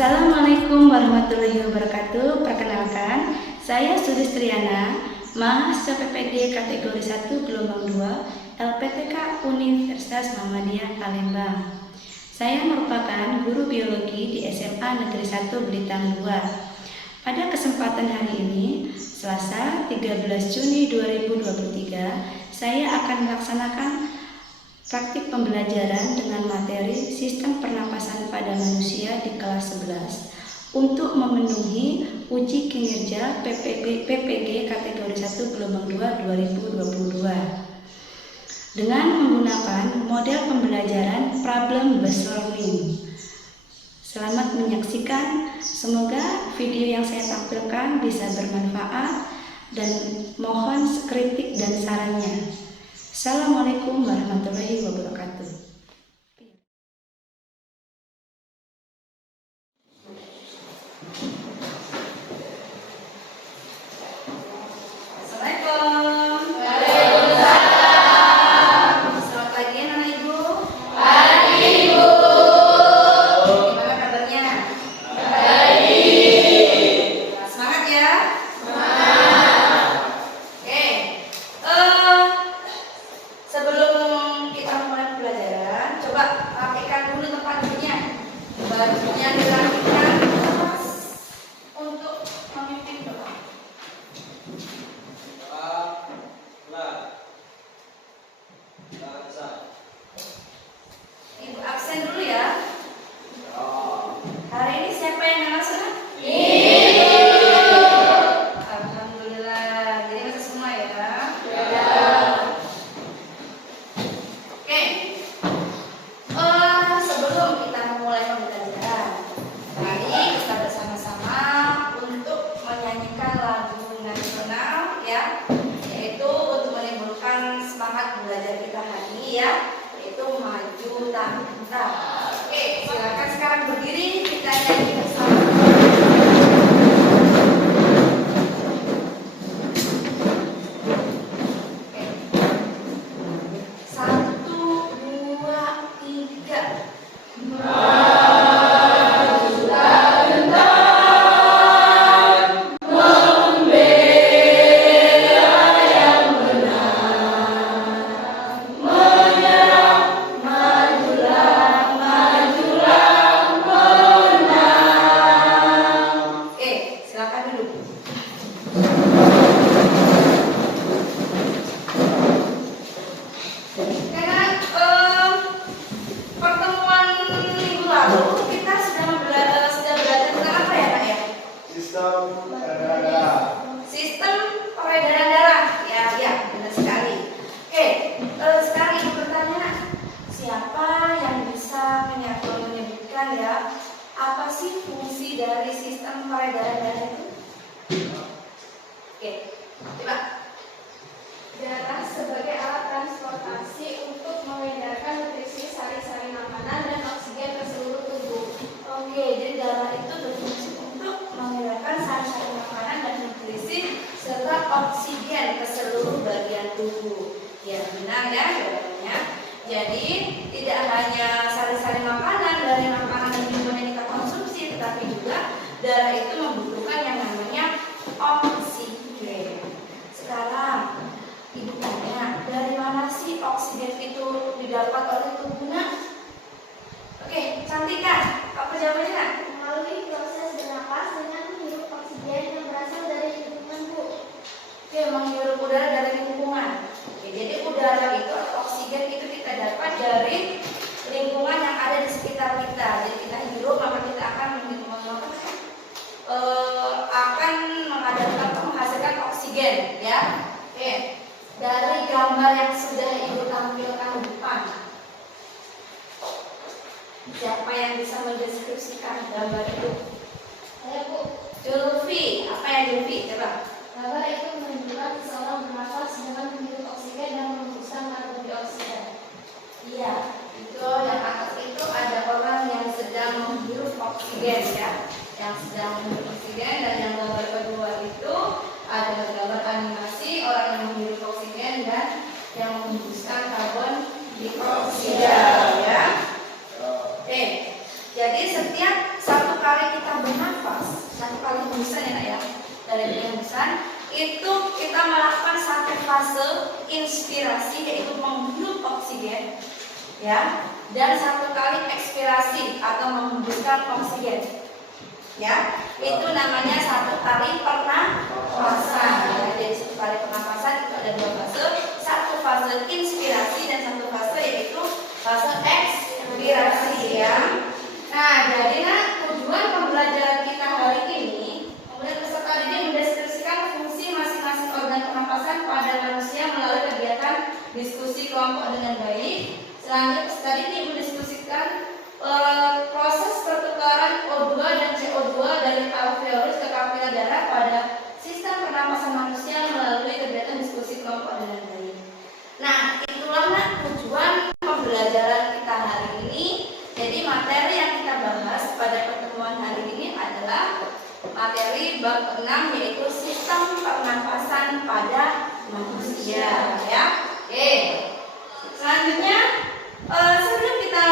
Assalamualaikum warahmatullahi wabarakatuh. Perkenalkan, saya Sulistriana, mahasiswa PPG kategori 1 gelombang 2 LPTK Universitas Muhammadiyah Palembang. Saya merupakan guru biologi di SMA Negeri 1 Blitar 2. Pada kesempatan hari ini, Selasa 13 Juni 2023, saya akan melaksanakan praktik pembelajaran dengan materi Sistem Pernapasan pada Manusia di kelas 11 untuk memenuhi uji kinerja PPG kategori 1 gelombang 2 2022 dengan menggunakan model pembelajaran problem based learning. Selamat menyaksikan, semoga video yang saya tampilkan bisa bermanfaat dan mohon kritik dan sarannya. Assalamualaikum warahmatullahi wabarakatuh. Assalamualaikum. Waalaikumsalam. Selamat pagi anak ibu. Pagi ibu. Gimana kabarnya? Baik. Semangat ya. Sebelum kita mulai pelajaran, coba rapikan dulu tempat duduknya. Bajunya dirapikan untuk memimpin doa. Ibu absen dulu ya. Hari ini siapa yang nggak masuk? Alhamdulillah. Jadi masuk semua ya. Sebelum kita memulai pembelajaran, mari kita bersama-sama untuk menyanyikan lagu nasional ya, yaitu untuk menimbulkan semangat belajar kita hari ini ya, yaitu Maju Tak Mentah. Oke, silakan sekarang berdiri, kita nyanyi bersama. Sistem peredaran darah. Ya, benar sekali. Oke, sekarang ibu bertanya, siapa yang bisa menyebutkan ya, apa sih fungsi dari sistem peredaran darah itu? Oke, coba. Darah sebagai alat transportasi untuk mengedarkan nutrisi, sari-sari makanan, dan oksigen ke seluruh tubuh. Oke, jadi darah itu berfungsi untuk mengedarkan sari-sari makanan dan nutrisi serta oksigen ke seluruh bagian tubuh. Ya, benar ya jawabannya. Jadi tidak hanya sari-sari makanan dari makanan dan minuman yang kita konsumsi, tetapi juga darah itu membutuhkan yang namanya oksigen. Sekarang ibu tanya, dari mana sih oksigen itu didapat oleh tubuhnya? Oke, Cantika, apa jawabannya nak? Melalui proses bernapas dengan menghirup oksigen yang berasal dari lingkungan, Bu. Oke, menghirup udara dari lingkungan. Oke, jadi udara itu atau oksigen itu kita dapat dari lingkungan yang ada di sekitar kita. Jadi kita hirup, maka kita akan menghasilkan oksigen, ya. Oke, dari gambar yang sudah ibu tampilkan di depan, siapa yang bisa mendeskripsikan gambar itu? Saya, Bu. Julfi, apa yang Julfi? Coba. Gambar itu menunjukkan seseorang bernafas dengan menghirup oksigen dan menghembuskan karbon dioksida. Iya, itu yang atas itu ada orang yang sedang menghirup oksigen ya, yang sedang menghirup oksigen, dan yang gambar kedua itu ada gambar animasi orang yang menghirup oksigen dan yang menghembuskan karbon dioksida ya. Oke, jadi setiap satu kali inspirasi yaitu menghirup oksigen, ya, dan 1 kali ekspirasi atau menghembuskan oksigen, ya, itu namanya 1 kali pernapasan. Ya. Jadi 1 kali pernapasan itu ada 2 fase, 1 fase inspirasi dan 1 fase yaitu fase ekspirasi, ya. Nah, jadi tujuan pembelajaran kita hari ini, kemudian peserta didik mendeskripsikan fungsi masing-masing organ pernapasan pada manusia melalui kegiatan diskusi kelompok dengan baik. Selanjutnya peserta didik mendiskusikan proses pertukaran O2 dan CO2 dari alveolus ke kapil darah pada sistem pernapasan manusia melalui kegiatan diskusi kelompok dengan baik. Nah, itulah tujuan pembelajaran kita hari ini. Jadi materi yang kita bahas pada pertemuan hari ini adalah materi bab 6 yaitu sistem pernapasan pada manusia, ya. Oke. Selanjutnya sebelum kita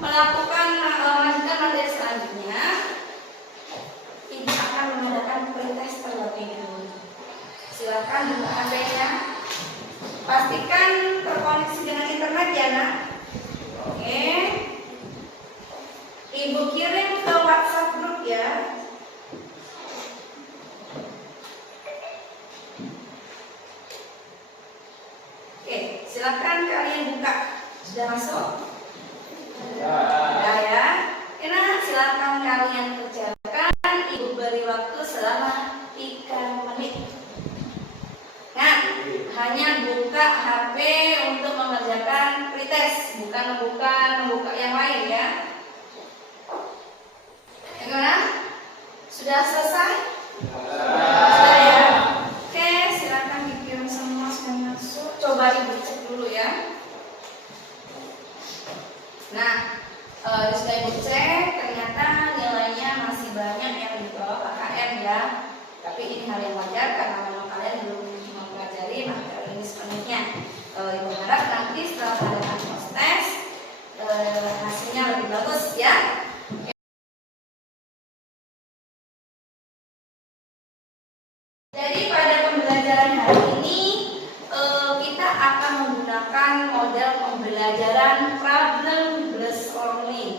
melakukan lanjutkan materi selanjutnya, Ibu akan mengadakan pretest terlebih dahulu. Silakan buka HP-nya. Pastikan terkoneksi dengan internet ya, Nak. Oke. Ibu kirim ke WhatsApp grup ya. Oke, silakan kalian buka. Sudah masuk? Sudah ya. Karena silakan kalian kerjakan. Ibu beri waktu selama 3 menit. Nah, hanya buka HP untuk mengerjakan pretest, bukan membuka yang lain ya. Bagaimana? Sudah selesai? Sudah ya. Oke, silakan dikirim semua sudah masuk. Coba Ibu cek dulu ya. Nah, sudah Ibu cek, ternyata nilainya masih banyak yang di bawah KKM ya. Tapi ini hal yang wajar karena memang kalian belum mempelajari materi ini sepenuhnya. Ibu harap nanti setelah melakukan post-test hasilnya lebih bagus ya. Jadi pada pembelajaran hari ini kita akan menggunakan model pembelajaran problem-based learning,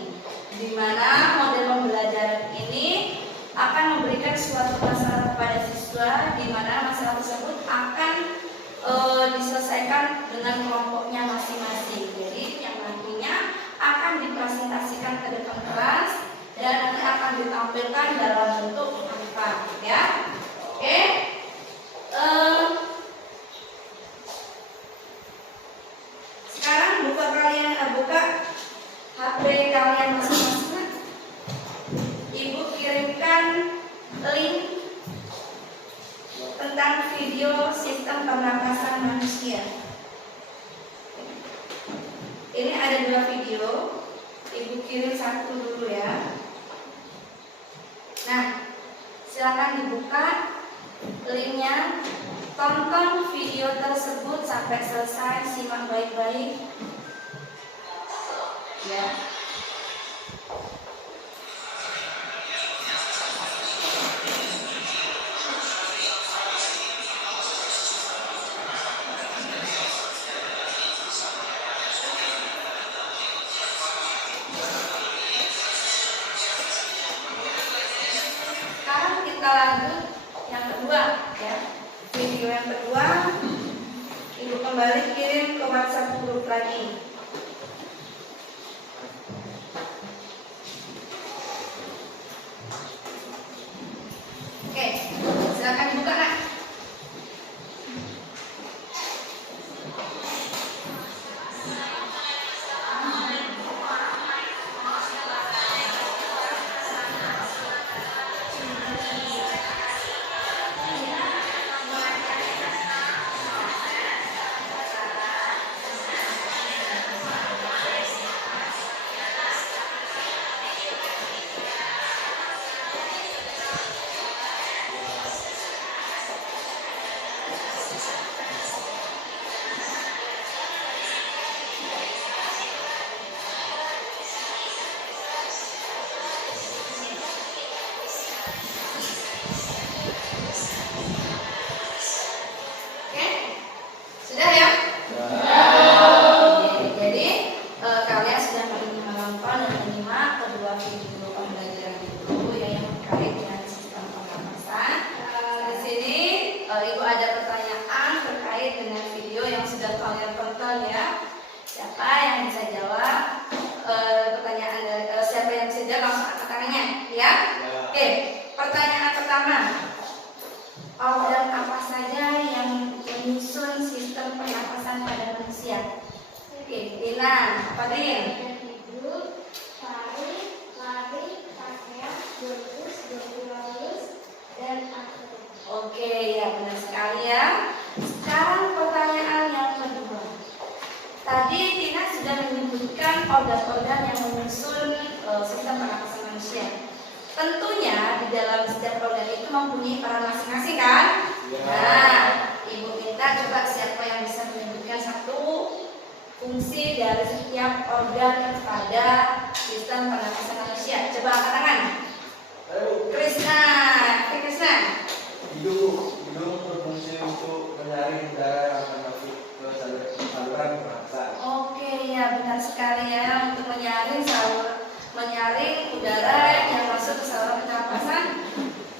di mana model pembelajaran ini akan memberikan suatu masalah kepada siswa, di mana masalah tersebut akan diselesaikan dengan kelompoknya masing-masing. Jadi yang nantinya akan dipresentasikan ke depan kelas dan nanti akan ditampilkan dalam bentuk angka, ya. Oke. Sekarang buka HP kalian masing-masing. Ibu kirimkan link tentang video sistem pernapasan manusia. Ini ada 2 video. Ibu kirim 1 dulu ya. Nah, silakan dibuka linknya, tonton video tersebut sampai selesai, simak baik-baik ya. Sekarang kita lanjut yang kedua ya. Video yang kedua Ibu kembali kirim ke WhatsApp grup lagi. Oke, silakan dibuka Nak. yang menyusun sistem pernapasan manusia. Tentunya di dalam setiap organ itu mempunyai peran masing-masing kan? Ya. Nah, Ibu minta coba siapa yang bisa menyebutkan satu fungsi dari setiap organ pada sistem pernapasan manusia. Coba angkat tangan. Ayo. Krisna, Krisna. Hidung berfungsi untuk menyaring udara yang masuk ke saluran pernapasan. Oke, ya benar sekali ya, untuk menyaring udara yang masuk ke saluran pernapasan.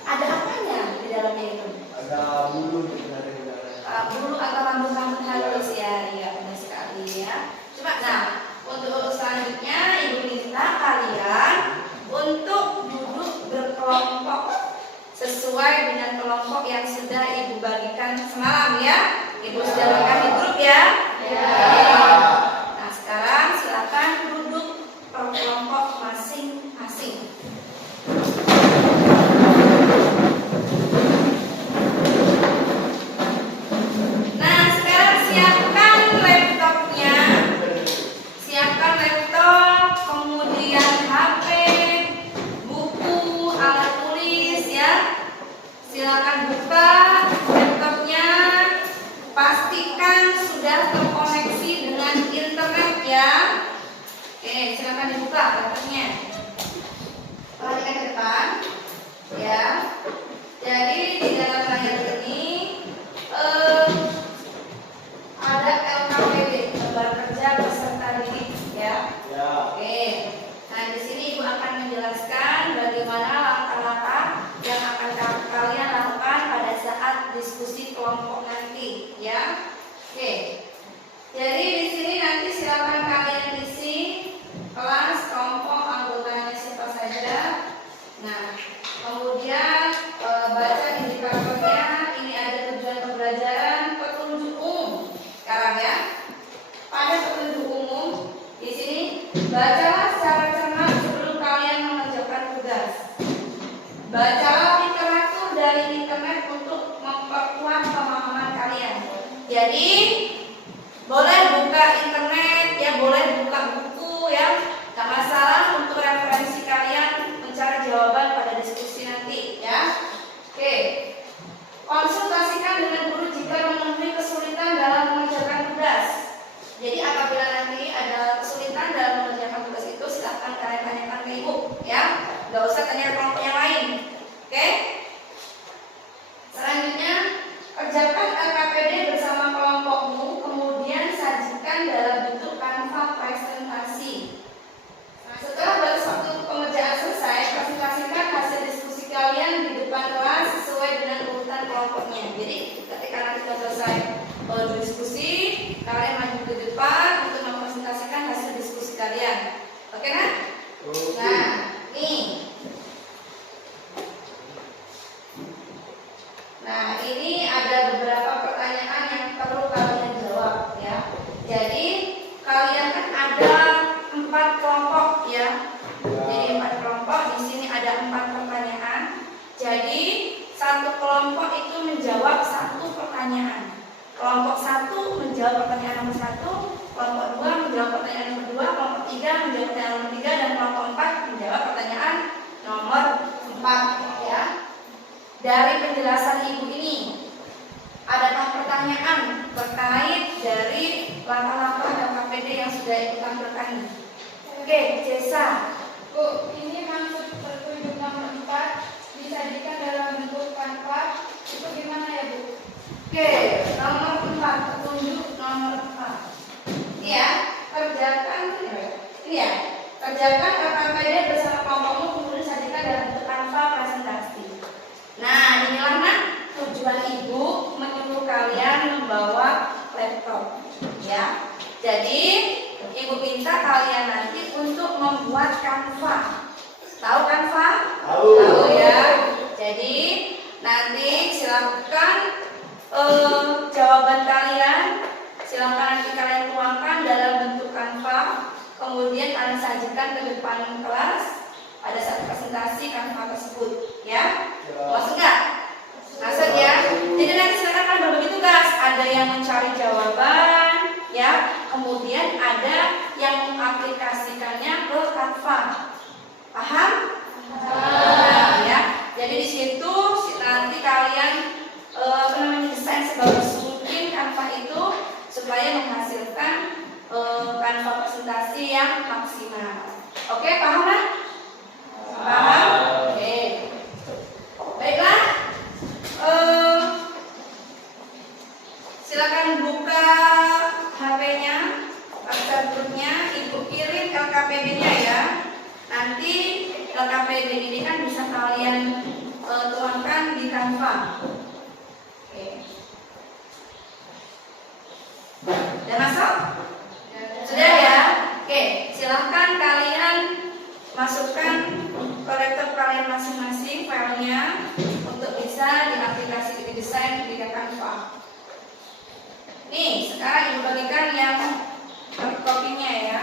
Ada apanya di dalamnya itu? Ada bulu untuk menyaring udara. Bulu atau rambut-rambut halus ya, iya benar sekali ya. Coba, nah untuk selanjutnya Ibu minta kalian untuk duduk berkelompok sesuai dengan kelompok yang sudah Ibu bagikan semalam ya. Ibu sudah bagikan di grup ya. Ya. Nah sekarang silakan duduk per kelompok masing-masing. Nah sekarang siapkan laptopnya, siapkan laptop, kemudian HP, buku, alat tulis ya. Silakan buka laptopnya, pastikan sudah terkoneksi dengan internet ya. Oke, silakan dibuka laptopnya. Perhatikan ke depan ya. Jadi di dalam layar ini ada LKPD, lembar kerja peserta didik ya. Ya. Oke. Nah, di sini Ibu akan menjelaskan bagaimana langkah-langkah yang akan kalian lakukan pada saat diskusi kelompok nanti, ya. Oke. Jadi di sini nanti silakan kalian isi kelas, kelompok, anggotanya siapa saja. Nah, kemudian baca indikatornya. Ini ada tujuan pembelajaran, petunjuk umum. Sekarang ya. Pada petunjuk umum di sini bacalah secara cermat sebelum kalian mengerjakan tugas. Bacalah literatur dari internet untuk memperkuat pemahaman kalian. Jadi boleh buka internet ya, boleh buka buku ya, tak masalah untuk referensi kalian mencari jawaban pada diskusi nanti ya. Oke. Konsultasikan dengan guru jika menemui kesulitan dalam mengerjakan tugas. Jadi apabila nanti ada kesulitan dalam mengerjakan tugas itu, silahkan kalian tanyakan ke Ibu ya. Gak usah tanya kelompok yang lain. Oke? Selanjutnya, kerjakan LKPD bersama kelompokmu, kemudian sajikan dalam bentuk kanva presentasi. Nah, setelah baru satu pengerjaan selesai, presentasikan hasil diskusi kalian di depan kelas sesuai dengan urutan kelompoknya. Jadi ketika nanti sudah selesai diskusi, kalian maju ke depan untuk mempresentasikan hasil diskusi kalian. Oke kan? Nah, nih. Nah, ini ada beberapa pertanyaan yang perlu kalian jawab ya. Jadi kalian kan ada 4 kelompok ya. Jadi 4 kelompok, di sini ada 4 pertanyaan. Jadi satu kelompok itu menjawab 1 pertanyaan. Kelompok 1 menjawab pertanyaan nomor 1, kelompok 2 menjawab pertanyaan nomor 2, kelompok 3 menjawab pertanyaan nomor 3, dan kelompok 4 menjawab pertanyaan nomor 4 ya. Dari penjelasan Ibu ini, adakah pertanyaan terkait dari langkah-langkah LKPD yang sudah Ibu tampilkan? Oke, Jesa. Bu, ini maksud petunjuk nomor 4 disajikan dalam bentuk kanva. Itu gimana ya, Bu? Oke, nomor 4, petunjuk nomor 4. Ini ya, kerjakan LKPD bersama kelompokmu, kemudian sajikan dalam bentuk kanva presentasi. Nah, inilah nak tujuan Ibu menyuruh kalian membawa laptop ya. Jadi Ibu minta kalian nanti untuk membuat kanva. Tahu kanva? Tahu ya. Jadi nanti silakan jawaban kalian silakan nanti kalian tuangkan dalam bentuk kanva, kemudian kalian sajikan ke depan kelas pada saat presentasi kanva tersebut ya. Masuk nggak? Masuk ya. Jadi nanti silakan kalian berbagi tugas. Ada yang mencari jawaban ya. Kemudian ada yang mengaplikasikannya ke Canva. Paham? Nah, ya. Jadi di situ nanti kalian desain sebagus mungkin Canva itu supaya menghasilkan Canva presentasi yang maksimal. Oke, paham kan? Paham? Oke. Baiklah. Silakan buka HP-nya, WhatsApp grupnya, Ibu kirim LKPD-nya ya. Nanti LKPD ini kan bisa kalian tuangkan di Canva. Oke. Sudah masuk? Sudah ya? Oke, silahkan kalian masukkan ke laptop kalian masing-masing filenya untuk bisa diaplikasi di desain di Canva. Nih, sekarang Ibu bagikan yang kopinya ya.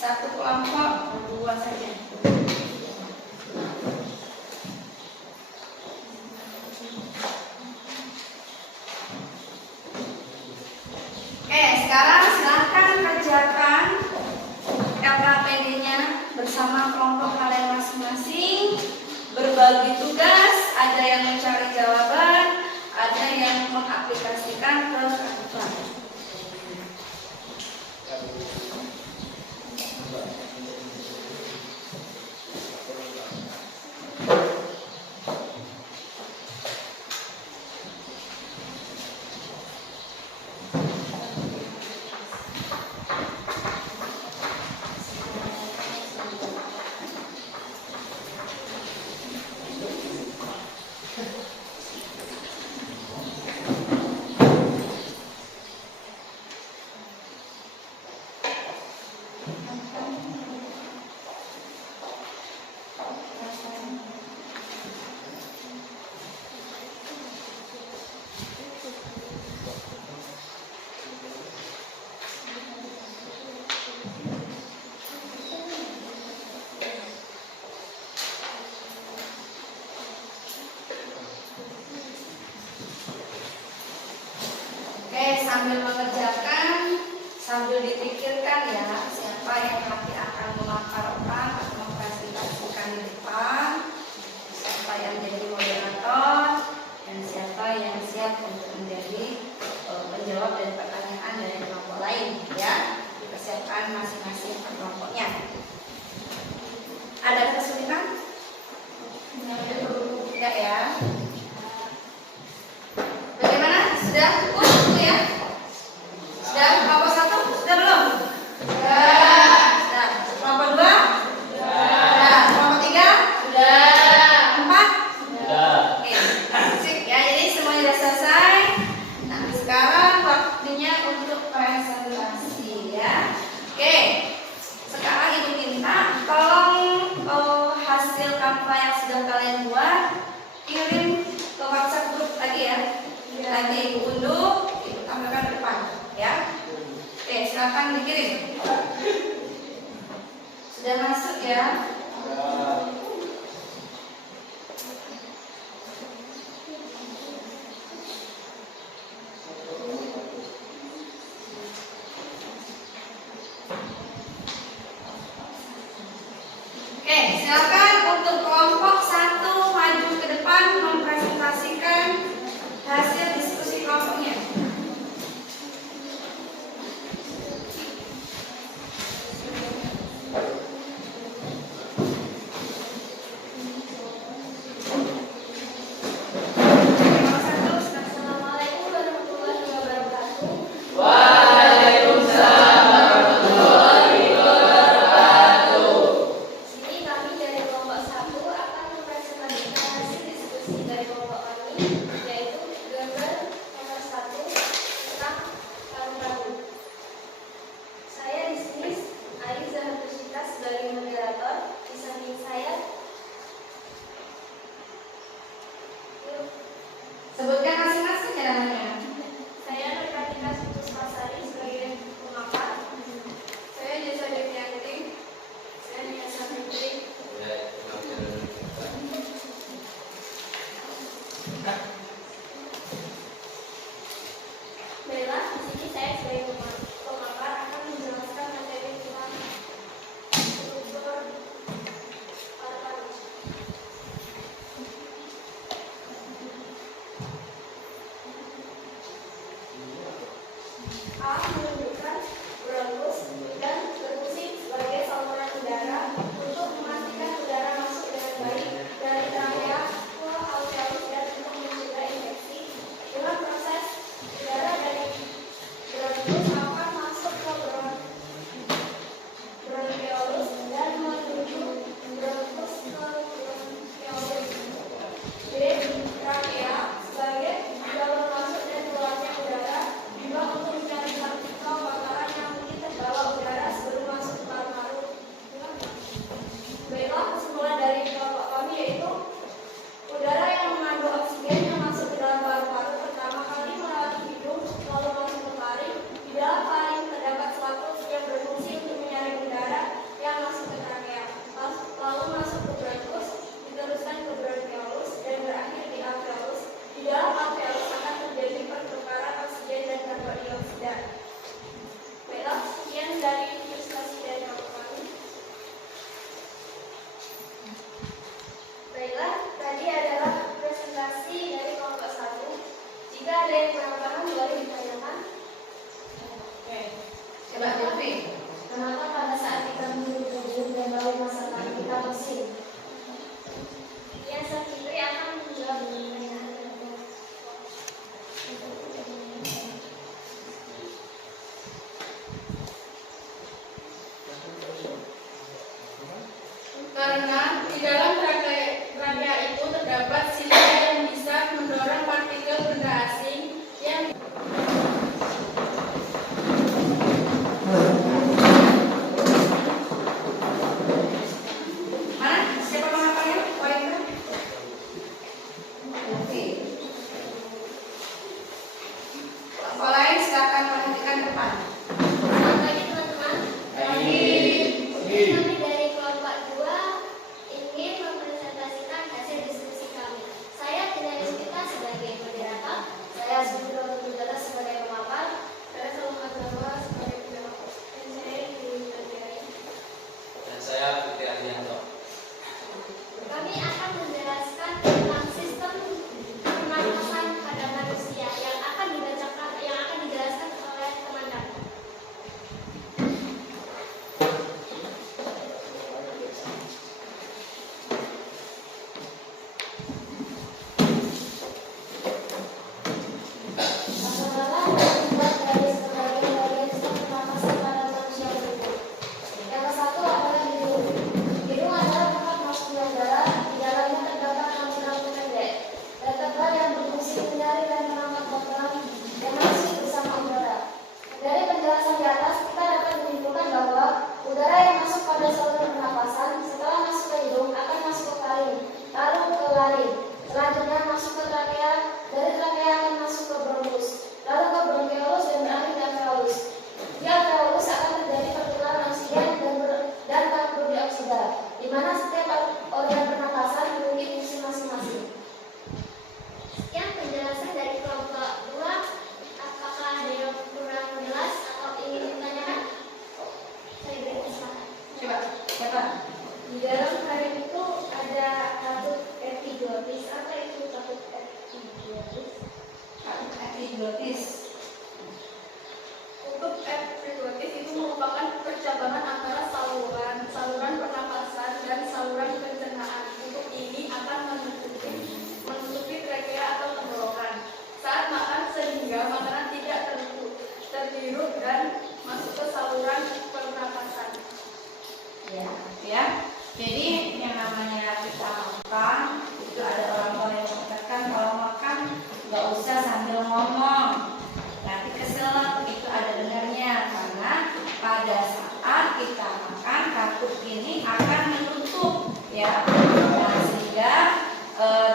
Satu kelompok, dua saja. Sekarang silahkan kerjakan LKPD-nya bersama kelompok kalian masing-masing. Berbagi tugas, ada yang mencari jawaban, ada yang mengaplikasikan ke Canva. Sambil mengerjakan, sambil dipikirkan ya siapa yang nanti akan memaparkan atau mempresentasikan di depan, siapa yang jadi moderator, dan siapa yang siap untuk menjadi penjawab dari pertanyaan dari kelompok lain ya. Dipersiapkan masing-masing kelompoknya. Ada kesulitan? Tidak ya. Bagaimana? Sudah cukup itu ya? Sudah kelompok satu? Sudah belum? Sudah. Kelompok dua? Sudah. Kelompok tiga? Sudah. Empat? Sudah. Oke. Asik ya. Jadi semuanya sudah selesai. Nah, sekarang waktunya untuk presentasi ya. Oke. Sekarang Ibu minta tolong hasil Canva yang sudah kalian buat kirim ke WhatsApp grup lagi ya. Nanti Ibu unduh, Ibu tampilkan ke depan ya. Oke, silakan dikirim. Sudah masuk ya? Oke, silakan untuk kelompok satu maju ke depan mempresentasikan hasil diskusi kelompoknya. Saya Fikri Arianto. Kami akan menjelaskan tentang sistem pernapasan pada manusia yang akan dijelaskan oleh teman kami. Yang satu adalah hidung. Hidung adalah tempat masuknya udara, di dalamnya terdapat rambut-rambut pendek dan tebal yang berfungsi menyaring dan mengangkat kotoran yang masih bersama udara. Dari penjelasan di atas, kita dapat menyimpulkan bahwa udara yang masuk pada saluran pernapasan setelah masuk ke hidung akan masuk ke faring, lalu ke laring, selanjutnya masuk ke trakea, dari trakea akan masuk ke bronkus, lalu ke bronkeolus dan berakhir di alveolus. Di alveolus akan terjadi pertukaran oksigen dan karbon dioksida, di mana setiap organ pernapasan memiliki fungsi masing-masing. Sekian penjelasan dari kelompok 2. Apakah ada yang kurang jelas atau ingin ditanyakan? Saya beri kesempatan. Coba, siapa? Di dalam faring itu ada kabut epiglotis. Apa itu kabut epiglotis? Epiglotis. Untuk epiglotis itu merupakan percabangan antara saluran pernapasan dan saluran pencernaan. Untuk ini akan menutupi trakea atau tenggorokan saat makan sehingga makanan tidak terhirup dan masuk ke saluran pernapasan. Ya. Jadi yang namanya kita makan itu ada orang tua yang mengatakan kalau makan nggak usah sambil ngomong, nanti kesel. Itu ada dengarnya karena pada saat kita makan kartu ini akan menutup ya, nah, sehingga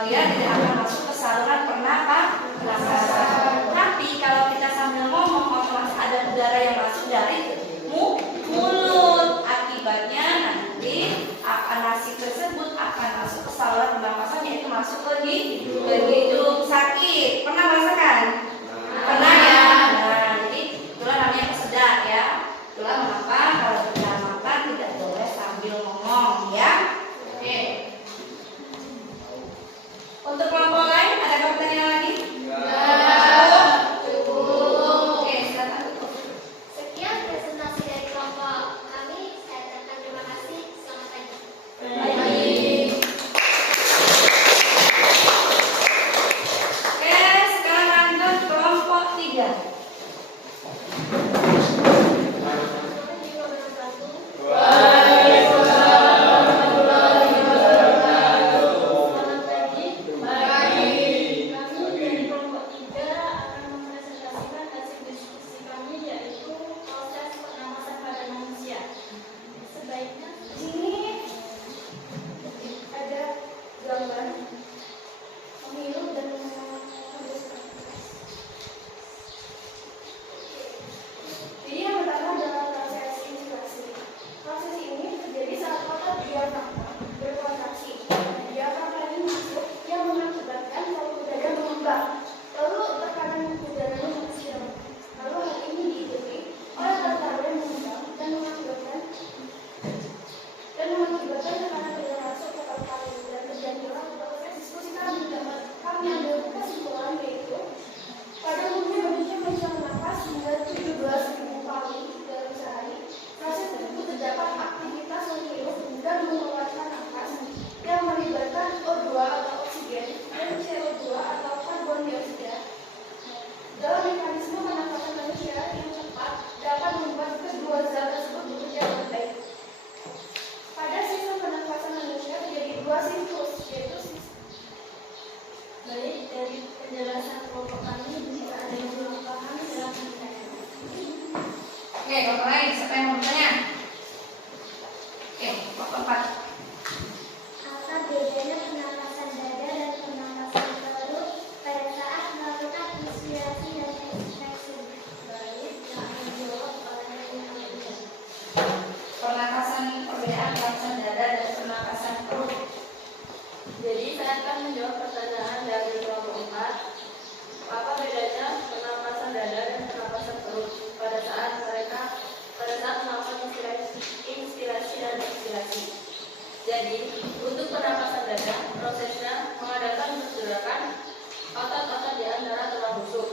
dia tidak akan masuk ke saluran pernapasan. Tapi kalau kita sambil ngomong otomatis ada udara yang masuk dari mulut, akibatnya nanti nasi tersebut akan masuk ke saluran pernapasan, yaitu masuk ke hidung. Sakit, pernah merasakan? Pernah ya. Nah, jadi itulah namanya kesedak ya. Itulah mengapa kalau kita makan tidak boleh sambil ngomong ya. Oke. Untuk kelompok lain ada pertanyaan lagi? Cukup. Oke, silakan. Sekian presentasi dari kelompok kami. Saya ucapkan terima kasih. Selamat pagi. Baik. Oke, sekarang lanjut kelompok 3. Kami dari kelompok 3 akan mempresentasikan hasil diskusi kami, yaitu proses pernapasan pada manusia. Sebaiknya Di sini ada gambar pemilu dan jadi yang pertama adalah proses inspirasi. Proses ini terjadi saat otot diafragma berkontraksi. Diafragma ini masuk yang mengakibatkan paru udara mengembang. Lalu tekanan udara mengecil. Lalu hal ini diikuti oleh paru yang mengembang dan mengakibatkan tekanan udara masuk ke paru dan terjadilah proses diskusi kami. Kami ambil kesimpulan yaitu pada umumnya manusia bisa bernafas hingga 17.000 kali dalam sehari. Proses tersebut terdapat aktivitas menghirup dan mengeluarkan nafas yang melibatkan O2 atau oksigen dan CO2 atau karbon dioksida. Dalam mekanisme pernapasan manusia yang cepat dapat membuat kedua zat tersebut bekerja dengan baik. Pada sistem pernapasan manusia terjadi dua siklus, yaitu baik dari penjelasan kelompok kami. Jika ada yang belum paham, silakan ditanyakan. Oke, kelompok lain siapa yang mau bertanya? Oke, kelompok 4. Apa bedanya pernapasan dada dan pernapasan perut pada saat melakukan inspirasi dan ekstraksi? Baik, yang akan dijawab oleh Amelia. Perbedaan pernapasan dada dan pernapasan perut. Jadi saya akan menjawab pertanyaan dari kelompok 4. Apa bedanya pernapasan dada dan pernapasan perut pada saat melakukan inspirasi dan ekspirasi? Jadi, untuk pernapasan dada, prosesnya mengadakan pergerakan otot-otot di antara tulang rusuk.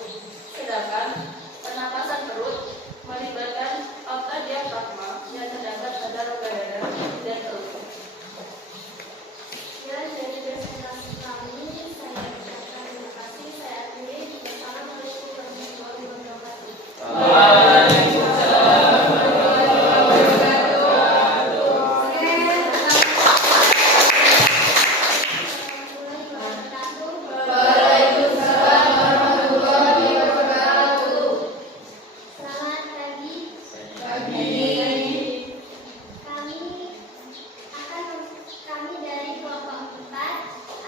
Sedangkan pernapasan perut melibatkan otot diafragma yang terdapat pada rongga dada dan perut. Dan dari presentasi kami, saya ucapkan terima kasih. Saya akhiri. Wassalamualaikum warahmatullahi wabarakatuh. Selamat pagi. Kami dari kelompok 4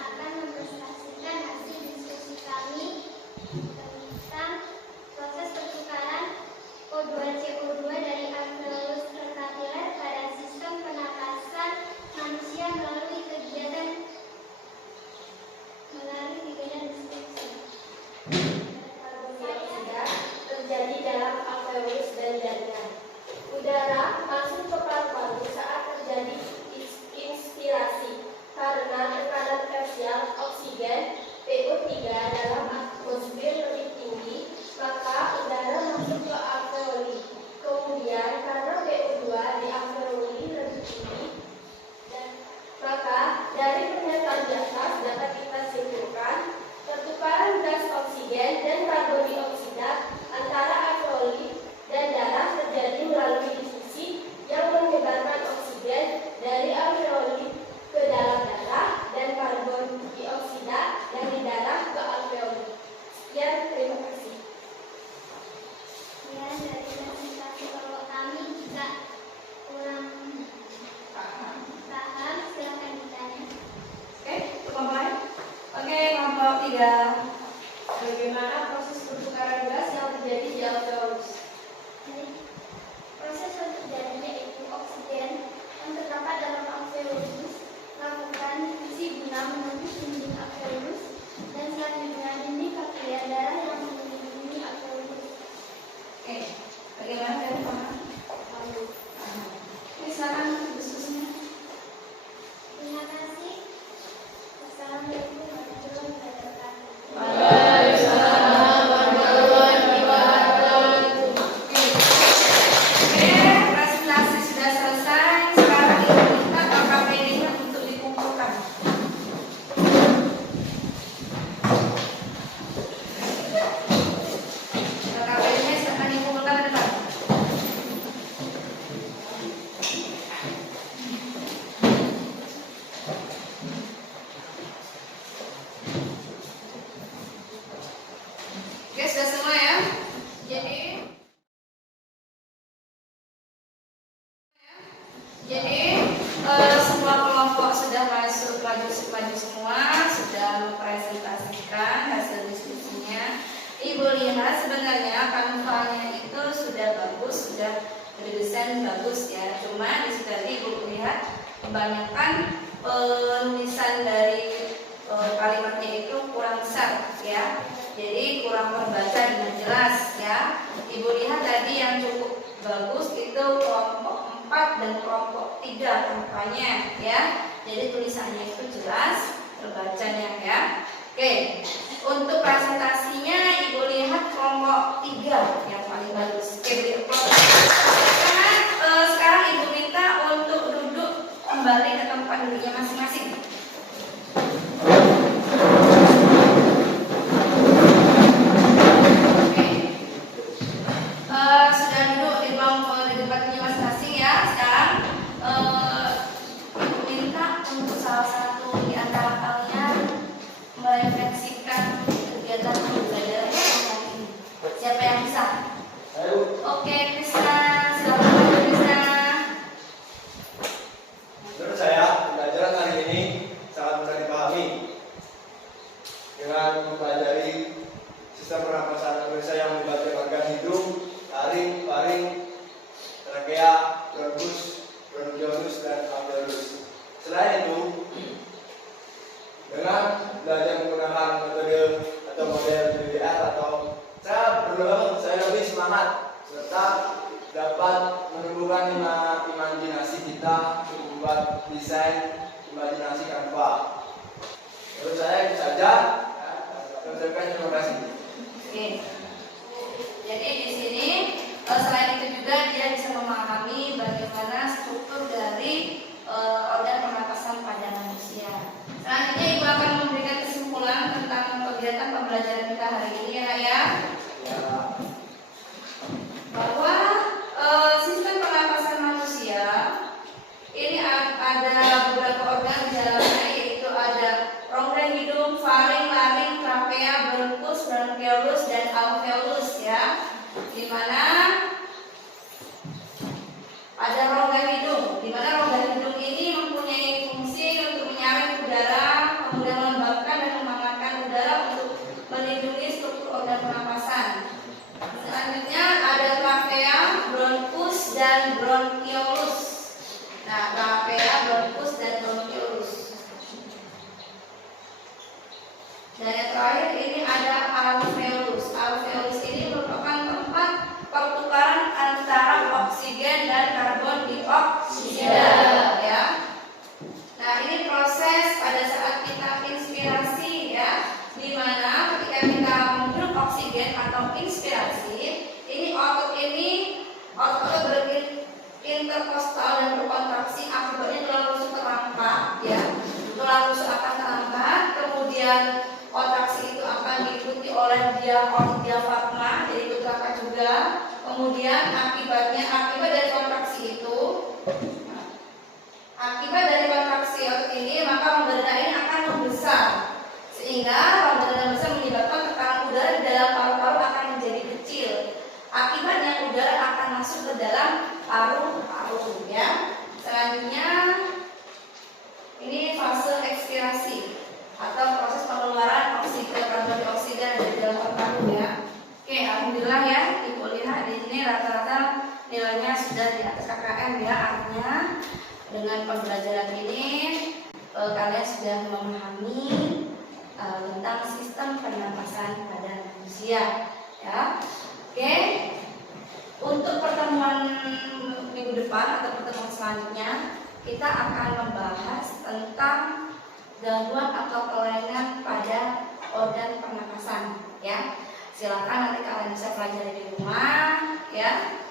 akan mempresentasikan hasil diskusi kami tentang proses pertukaran O2CO2 dari alveolus rentaviler pada sistem pernapasan manusia melalui kegiatan diskusi. Karbon dioksida terjadi dalam alveolus dan jaringan. Udara masuk ke paru-paru saat terjadi inspirasi karena tekanan parsial oksigen PO3 dalam atmosfer lebih tinggi, maka udara masuk ke alveoli. Kemudian karena PO2 di alveoli lebih tinggi, dan maka dari pernyataan di atas dapat kita simpulkan pertukaran gas oksigen dan karbon dioksida antara alveoli dan darah terjadi melalui difusi yang menyebarkan oksigen dari alveoli ke dalam darah dan karbon dioksida dari darah ke alveoli. Sekian, terima kasih. Ya, dari presentasi kalau kami juga kurang paham, silakan ditanya. Oke, kelompok lain. Oke, kelompok 3. Bagaimana proses pertukaran gas yang terjadi di alveolus? Proses yang terjadi yaitu oksigen yang terdapat dalam alveolus melakukan difusi guna menembus dinding alveolus dan selanjutnya dinding kapilier darah yang mengelilingi alveolus. Oke, bagaimana dari paham? Ini silakan diskusinya. Terima kasih. Wassalamualaikum warahmatullahi wabarakatuh. Oke, presentasi sudah selesai. Sekarang kita KKPD-nya untuk dikumpulkan. KKPD-nya silakan dikumpulkan ke depan. Oke, sudah semua ya. Jadi semua kelompok sudah maju semua, sudah mempresentasikan hasil diskusinya. Ibu lihat sebenarnya kanvanya itu sudah bagus, sudah berdesain bagus ya. Cuma di situ tadi Ibu lihat kebanyakan penulisan dari kalimatnya itu kurang besar ya. Jadi kurang terbaca dengan jelas ya. Ibu lihat tadi yang cukup bagus itu kelompok 4 dan kelompok 3 angkanya ya. Jadi tulisannya itu jelas terbacanya ya. Oke, untuk presentasinya Ibu lihat kelompok 3 yang paling bagus. Oke, kelompok 3. Sekarang Ibu minta untuk duduk kembali ke tempat duduknya masing-masing. Sudah duduk di tempatnya masing-masing ya. Sekarang Ibu minta untuk salah satu di antara kalian merefleksikan kegiatan belajarnya hari ini. Siapa yang bisa? Ayo. Oke, Krisna, silakan Krisna. Menurut saya, pembelajaran hari ini sangat mudah dipahami dengan mempelajari sistem pernapasan manusia yang melibatkan organ hidung, taring, faring, trakea, bronkus, bronkiolus, dan alveolus. Selain itu, dengan belajar menggunakan metode atau model PBR saya lebih semangat serta dapat menumbuhkan imajinasi kita untuk membuat desain imajinasi Canva. Menurut saya itu saja. Terima kasih. Oke. Jadi di sini selain itu juga dia bisa memahami bagaimana struktur dari organ pernapasan pada manusia. Selanjutnya Ibu akan memberikan kesimpulan tentang kegiatan pembelajaran kita hari ini ya. Bahwa sistem pernapasan manusia ini ada beberapa organ di dalamnya, yaitu ada rongga hidung, faring, laring, trachea, bronkus, bronchiolus, dan alveolus ya. Di mana ada rongga hidung, di mana rongga hidung ini mempunyai fungsi untuk menyaring udara, kemudian melembabkan dan menghangatkan udara untuk melindungi struktur organ pernapasan. Selanjutnya ada trachea, bronkus, dan bronchiolus. Nah, trachea, bronkus, dan bronchiolus. Dan yang terakhir ini ada alveolus. Alveolus ini merupakan tempat pertukaran antara oksigen dan karbon dioksida ya. Nah, ini proses pada saat kita inspirasi ya, di mana ketika kita menghirup oksigen atau inspirasi, ini otot berinterkostal dan berkontraksi, akibatnya tulang rusuk terangkat ya. Tulang rusuk akan terangkat, kemudian kontraksi itu akan diikuti oleh diafragma, jadi itu terangkat juga. Kemudian akibat dari kontraksi itu, akibat dari kontraksi otot ini, maka rongga dada ini akan membesar, sehingga rongga dada besar menyebabkan tekanan udara di dalam paru-paru akan menjadi kecil. Akibatnya udara akan masuk ke dalam paru-paru ya. Selanjutnya ini fase ekspirasi atau proses pengeluaran oksigen, karbon dioksida dari dalam paru-paru ya. Oke, alhamdulillah ya, Ibu lihat di sini rata-rata nilainya sudah di atas KKM ya. Artinya dengan pembelajaran ini kalian sudah memahami tentang sistem pernapasan pada manusia ya. Oke, untuk pertemuan minggu depan atau pertemuan selanjutnya kita akan membahas tentang gangguan atau kelainan pada organ pernapasan ya. Silakan nanti kalian bisa pelajari di rumah ya,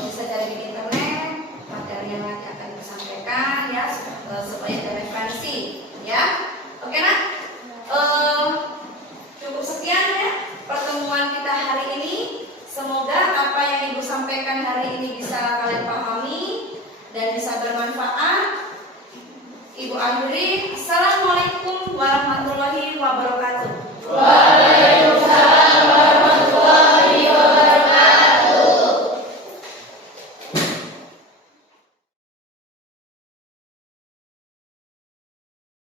bisa cari di internet, materinya nanti akan disampaikan ya, supaya ada referensi ya. Oke nak, cukup sekian ya pertemuan kita hari ini. Semoga apa yang Ibu sampaikan hari ini bisa kalian pahami dan bisa bermanfaat. Ibu akhiri